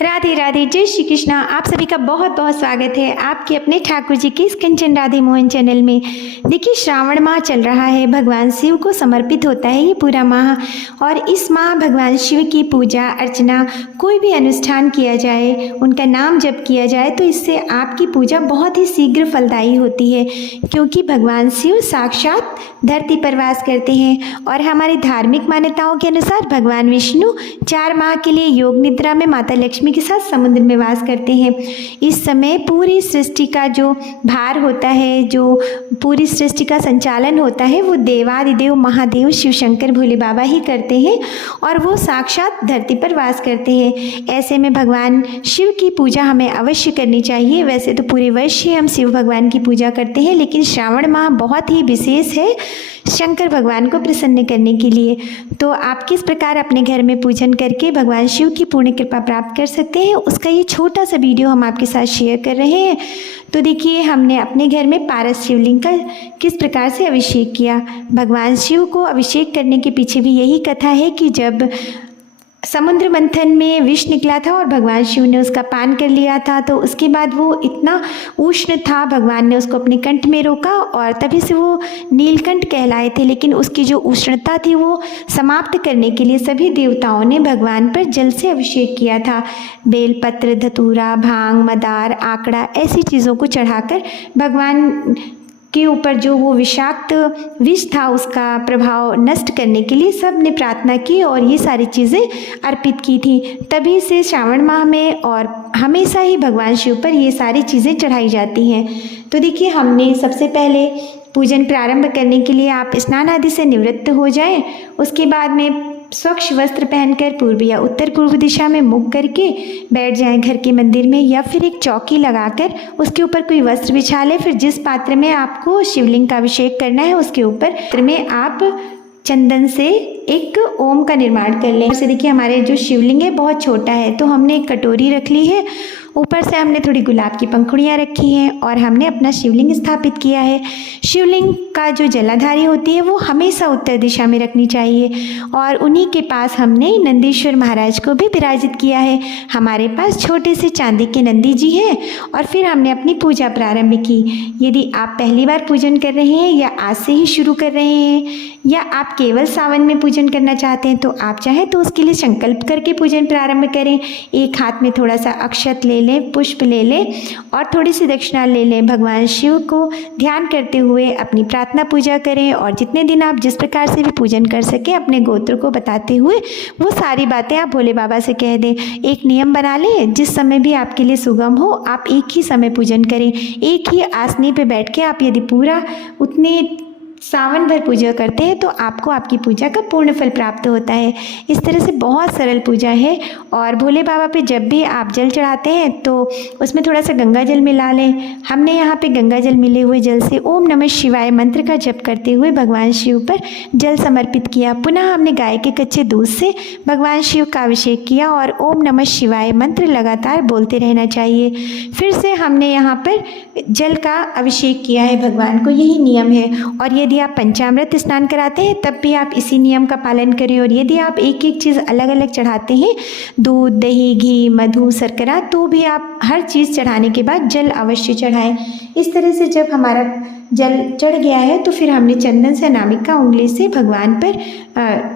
राधे राधे, जय श्री कृष्णा। आप सभी का बहुत बहुत स्वागत है आपके अपने ठाकुर जी के इस कंचन राधे मोहन चैनल में। देखिए, श्रावण माह चल रहा है, भगवान शिव को समर्पित होता है ये पूरा माह। और इस माह भगवान शिव की पूजा अर्चना, कोई भी अनुष्ठान किया जाए, उनका नाम जप किया जाए तो इससे आपकी पूजा बहुत ही शीघ्र फलदायी होती है, क्योंकि भगवान शिव साक्षात धरती पर वास करते हैं। और हमारी धार्मिक मान्यताओं के अनुसार भगवान विष्णु 4 माह के लिए योग निद्रा में माता लक्ष्मी के साथ समुद्र में वास करते हैं। इस समय पूरी सृष्टि का जो भार होता है, जो पूरी सृष्टि का संचालन होता है, वो देवादिदेव महादेव शिव शंकर भोले बाबा ही करते हैं और वो साक्षात धरती पर वास करते हैं। ऐसे में भगवान शिव की पूजा हमें अवश्य करनी चाहिए। वैसे तो पूरे वर्ष ही हम शिव भगवान की पूजा करते हैं, लेकिन श्रावण माह बहुत ही विशेष है शंकर भगवान को प्रसन्न करने के लिए। तो आप किस प्रकार अपने घर में पूजन करके भगवान शिव की पूर्ण कृपा प्राप्त कर सकते हैं, उसका ये छोटा सा वीडियो हम आपके साथ शेयर कर रहे हैं। तो देखिए, हमने अपने घर में पारस शिवलिंग का किस प्रकार से अभिषेक किया। भगवान शिव को अभिषेक करने के पीछे भी यही कथा है कि जब समुद्र मंथन में विष निकला था और भगवान शिव ने उसका पान कर लिया था, तो उसके बाद वो इतना उष्ण था, भगवान ने उसको अपने कंठ में रोका और तभी से वो नीलकंठ कहलाए थे। लेकिन उसकी जो उष्णता थी वो समाप्त करने के लिए सभी देवताओं ने भगवान पर जल से अभिषेक किया था। बेलपत्र, धतूरा, भांग, मदार, आंकड़ा, ऐसी चीज़ों को चढ़ाकर भगवान के ऊपर जो वो विषाक्त विष था उसका प्रभाव नष्ट करने के लिए सब ने प्रार्थना की और ये सारी चीज़ें अर्पित की थी। तभी से श्रावण माह में और हमेशा ही भगवान शिव पर ये सारी चीज़ें चढ़ाई जाती हैं। तो देखिए, हमने सबसे पहले पूजन प्रारंभ करने के लिए आप स्नान आदि से निवृत्त हो जाएं। उसके बाद में स्वच्छ वस्त्र पहनकर पूर्व या उत्तर पूर्व दिशा में मुख करके बैठ जाएं घर के मंदिर में, या फिर एक चौकी लगाकर उसके ऊपर कोई वस्त्र बिछा लें। फिर जिस पात्र में आपको शिवलिंग का अभिषेक करना है उसके ऊपर पात्र में आप चंदन से एक ओम का निर्माण कर लें। जैसे देखिए, हमारे जो शिवलिंग है बहुत छोटा है, तो हमने एक कटोरी रख ली है, ऊपर से हमने थोड़ी गुलाब की पंखुड़ियाँ रखी हैं और हमने अपना शिवलिंग स्थापित किया है। शिवलिंग का जो जलाधारी होती है वो हमेशा उत्तर दिशा में रखनी चाहिए और उन्हीं के पास हमने नंदीश्वर महाराज को भी विराजित किया है। हमारे पास छोटे से चांदी के नंदी जी हैं और फिर हमने अपनी पूजा प्रारंभ की। यदि आप पहली बार पूजन कर रहे हैं या आज से ही शुरू कर रहे हैं या आप केवल सावन में पूजन करना चाहते हैं, तो आप चाहें तो उसके लिए संकल्प करके पूजन प्रारंभ करें। एक हाथ में थोड़ा सा अक्षत ले लें, पुष्प ले लें और थोड़ी सी दक्षिणा ले लें। भगवान शिव को ध्यान करते हुए अपनी प्रार्थना पूजा करें और जितने दिन आप जिस प्रकार से भी पूजन कर सकें अपने गोत्र को बताते हुए वो सारी बातें आप भोले बाबा से कह दें। एक नियम बना लें, जिस समय भी आपके लिए सुगम हो आप एक ही समय पूजन करें। एक ही आसनी पे बैठ के आप यदि पूरा उतने सावन भर पूजा करते हैं तो आपको आपकी पूजा का पूर्ण फल प्राप्त होता है। इस तरह से बहुत सरल पूजा है। और भोले बाबा पे जब भी आप जल चढ़ाते हैं तो उसमें थोड़ा सा गंगा जल मिला लें। हमने यहाँ पे गंगा जल मिले हुए जल से ओम नमः शिवाय मंत्र का जप करते हुए भगवान शिव पर जल समर्पित किया। पुनः हमने गाय के कच्चे दूध से भगवान शिव का अभिषेक किया और ओम नमः शिवाय मंत्र लगातार बोलते रहना चाहिए। फिर से हमने यहाँ पर जल का अभिषेक किया है भगवान को, यही नियम है। और यदि आप पंचामृत स्नान कराते हैं तब भी आप इसी नियम का पालन करें। और यदि आप एक एक चीज़ अलग अलग चढ़ाते हैं, दूध, दही, घी, मधु, शर्करा, तो भी आप हर चीज़ चढ़ाने के बाद जल अवश्य चढ़ाएं। इस तरह से जब हमारा जल चढ़ गया है तो फिर हमने चंदन से अनामिका उंगली से भगवान पर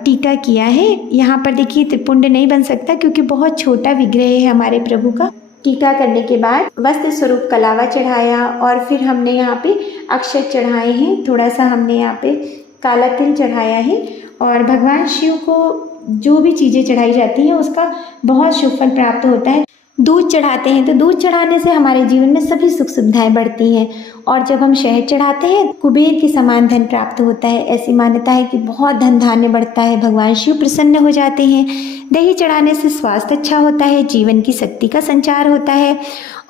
टीका किया है। यहाँ पर देखिए, त्रिपुंड नहीं बन सकता क्योंकि बहुत छोटा विग्रह है हमारे प्रभु का। टीका करने के बाद वस्त्र स्वरूप कलावा चढ़ाया और फिर हमने यहाँ पे अक्षत चढ़ाए हैं। थोड़ा सा हमने यहाँ पे काला तिल चढ़ाया है। और भगवान शिव को जो भी चीज़ें चढ़ाई जाती हैं उसका बहुत शुभ फल प्राप्त होता है। दूध चढ़ाते हैं तो दूध चढ़ाने से हमारे जीवन में सभी सुख सुविधाएं बढ़ती हैं। और जब हम शहद चढ़ाते हैं कुबेर के समान धन प्राप्त होता है। ऐसी मान्यता है कि बहुत धन धान्य बढ़ता है, भगवान शिव प्रसन्न हो जाते हैं। दही चढ़ाने से स्वास्थ्य अच्छा होता है, जीवन की शक्ति का संचार होता है।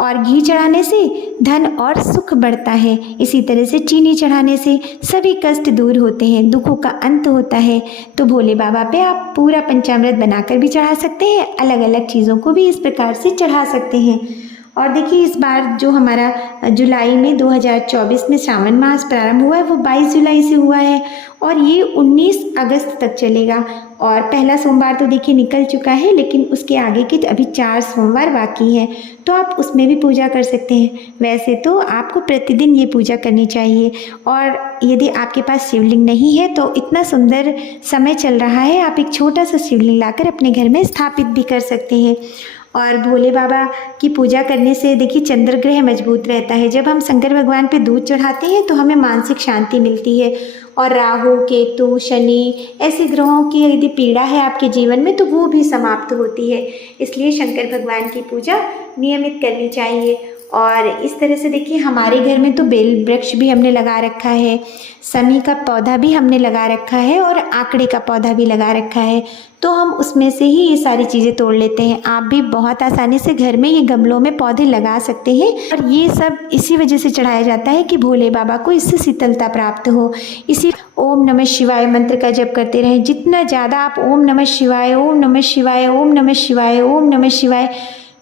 और घी चढ़ाने से धन और सुख बढ़ता है। इसी तरह से चीनी चढ़ाने से सभी कष्ट दूर होते हैं, दुखों का अंत होता है। तो भोले बाबा पे आप पूरा पंचामृत बनाकर भी चढ़ा सकते हैं, अलग अलग चीज़ों को भी इस प्रकार से चढ़ा सकते हैं। और देखिए इस बार जो हमारा जुलाई में 2024 में श्रावण मास प्रारंभ हुआ है वो 22 जुलाई से हुआ है और ये 19 अगस्त तक चलेगा। और पहला सोमवार तो देखिए निकल चुका है, लेकिन उसके आगे के अभी 4 सोमवार बाकी हैं, तो आप उसमें भी पूजा कर सकते हैं। वैसे तो आपको प्रतिदिन ये पूजा करनी चाहिए, और यदि आपके पास शिवलिंग नहीं है तो इतना सुंदर समय चल रहा है, आप एक छोटा सा शिवलिंग लाकर अपने घर में स्थापित भी कर सकते हैं। और भोले बाबा की पूजा करने से देखिए चंद्र ग्रह मजबूत रहता है। जब हम शंकर भगवान पे दूध चढ़ाते हैं तो हमें मानसिक शांति मिलती है, और राहु केतु शनि ऐसे ग्रहों की यदि पीड़ा है आपके जीवन में तो वो भी समाप्त होती है। इसलिए शंकर भगवान की पूजा नियमित करनी चाहिए। और इस तरह से देखिए हमारे घर में तो बेल वृक्ष भी हमने लगा रखा है, शमी का पौधा भी हमने लगा रखा है, और आंकड़े का पौधा भी लगा रखा है, तो हम उसमें से ही ये सारी चीज़ें तोड़ लेते हैं। आप भी बहुत आसानी से घर में ये गमलों में पौधे लगा सकते हैं, और ये सब इसी वजह से चढ़ाया जाता है कि भोले बाबा को इससे शीतलता प्राप्त हो। इसी ओम नमः शिवाय मंत्र का जप करते रहें। जितना ज़्यादा आप ओम नमः शिवाय, ओम नमः शिवाय, ओम नमः शिवाय, ओम नमः शिवाय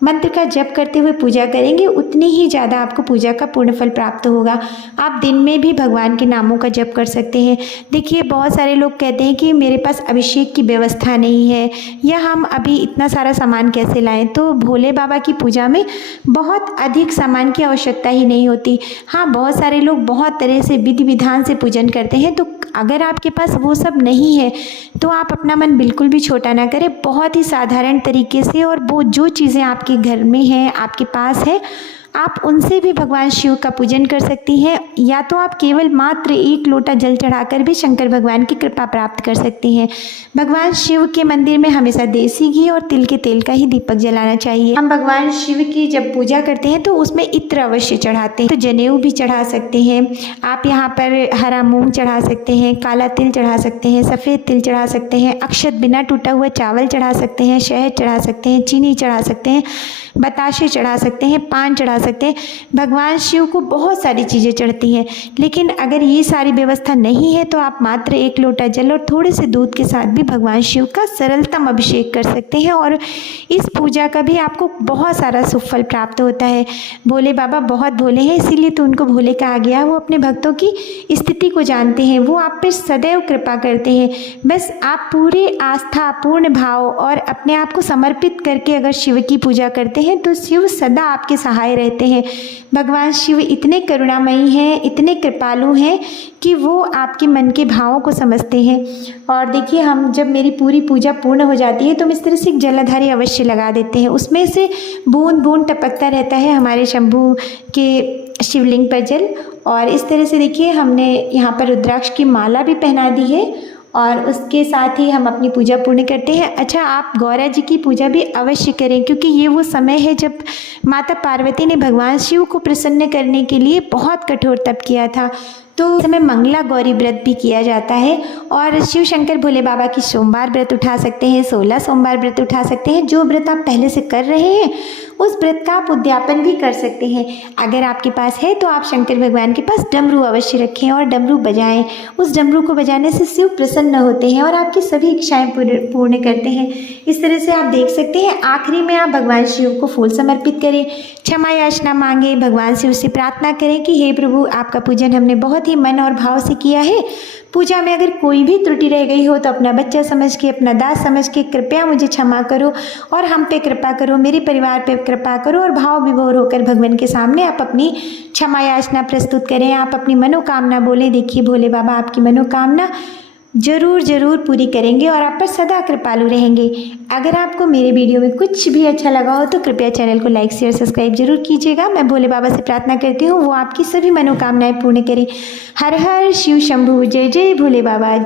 मंत्र का जप करते हुए पूजा करेंगे, उतनी ही ज़्यादा आपको पूजा का पूर्ण फल प्राप्त होगा। आप दिन में भी भगवान के नामों का जप कर सकते हैं। देखिए बहुत सारे लोग कहते हैं कि मेरे पास अभिषेक की व्यवस्था नहीं है, या हम अभी इतना सारा सामान कैसे लाएं। तो भोले बाबा की पूजा में बहुत अधिक सामान की आवश्यकता ही नहीं होती। हाँ, बहुत सारे लोग बहुत तरह से विधि विधान से पूजन करते हैं, तो अगर आपके पास वो सब नहीं है तो आप अपना मन बिल्कुल भी छोटा ना करें। बहुत ही साधारण तरीके से, और वो जो चीज़ें आपके घर में हैं, आपके पास है, आप उनसे भी भगवान शिव का पूजन कर सकती हैं। या तो आप केवल मात्र 1 लोटा जल चढ़ाकर भी शंकर भगवान की कृपा प्राप्त कर सकती हैं। भगवान शिव के मंदिर में हमेशा देसी घी और तिल के तेल का ही दीपक जलाना चाहिए। हम भगवान शिव की जब पूजा करते हैं तो उसमें इत्र अवश्य चढ़ाते हैं, तो जनेऊ भी चढ़ा सकते हैं आप। यहाँ पर हरा मूंग चढ़ा सकते हैं, काला तिल चढ़ा सकते हैं, सफ़ेद तिल चढ़ा सकते हैं, अक्षत बिना टूटा हुआ चावल चढ़ा सकते हैं, शहद चढ़ा सकते हैं, चीनी चढ़ा सकते हैं, बताशे चढ़ा सकते हैं, पान चढ़ा सकते हैं। भगवान शिव को बहुत सारी चीज़ें चढ़ती हैं, लेकिन अगर ये सारी व्यवस्था नहीं है तो आप मात्र 1 लोटा जल और थोड़े से दूध के साथ भी भगवान शिव का सरलतम अभिषेक कर सकते हैं, और इस पूजा का भी आपको बहुत सारा शुभ फल प्राप्त होता है। भोले बाबा बहुत भोले हैं, इसीलिए तो उनको भोले कहा गया। वो अपने भक्तों की स्थिति को जानते हैं, वो आप पर सदैव कृपा करते हैं। बस आप पूरी आस्था, पूर्ण भाव और अपने आप को समर्पित करके अगर शिव की पूजा करते हैं तो शिव सदा आपके सहाय रहते हैं। भगवान शिव इतने करुणामयी हैं, इतने कृपालु हैं कि वो आपके मन के भावों को समझते हैं। और देखिए हम जब मेरी पूरी पूजा पूर्ण हो जाती है तो हम इस तरह से एक जलाधारी अवश्य लगा देते हैं, उसमें से बूंद बूंद टपकता रहता है हमारे शंभू के शिवलिंग पर जल। और इस तरह से देखिए हमने यहाँ पर रुद्राक्ष की माला भी पहना दी है, और उसके साथ ही हम अपनी पूजा पूर्ण करते हैं। अच्छा, आप गौरा जी की पूजा भी अवश्य करें, क्योंकि ये वो समय है जब माता पार्वती ने भगवान शिव को प्रसन्न करने के लिए बहुत कठोर तप किया था। तो उस समय मंगला गौरी व्रत भी किया जाता है, और शिव शंकर भोले बाबा की सोमवार व्रत उठा सकते हैं, 16 सोमवार व्रत उठा सकते हैं। जो व्रत आप पहले से कर रहे हैं उस व्रत का आप उद्यापन भी कर सकते हैं। अगर आपके पास है तो आप शंकर भगवान के पास डमरू अवश्य रखें और डमरू बजाएं। उस डमरू को बजाने से शिव प्रसन्न होते हैं और आपकी सभी इच्छाएं पूर्ण करते हैं। इस तरह से आप देख सकते हैं। आखिरी में आप भगवान शिव को फूल समर्पित करें, क्षमा याचना मांगे, भगवान शिव से प्रार्थना करें कि हे प्रभु, आपका पूजन हमने बहुत ही मन और भाव से किया है। पूजा में अगर कोई भी त्रुटि रह गई हो तो अपना बच्चा समझ के, अपना दास समझ के कृपया मुझे क्षमा करो और हम पे कृपा करो, मेरे परिवार पे कृपा करो। और भाव विभोर होकर भगवान के सामने आप अपनी क्षमा याचना प्रस्तुत करें, आप अपनी मनोकामना बोलें। देखिए भोले बाबा आपकी मनोकामना जरूर जरूर पूरी करेंगे और आप पर सदा कृपालु रहेंगे। अगर आपको मेरे वीडियो में कुछ भी अच्छा लगा हो तो कृपया चैनल को लाइक शेयर सब्सक्राइब जरूर कीजिएगा। मैं भोले बाबा से प्रार्थना करती हूँ वो आपकी सभी मनोकामनाएं पूर्ण करें। हर हर शिव शंभू, जय जय भोले बाबा।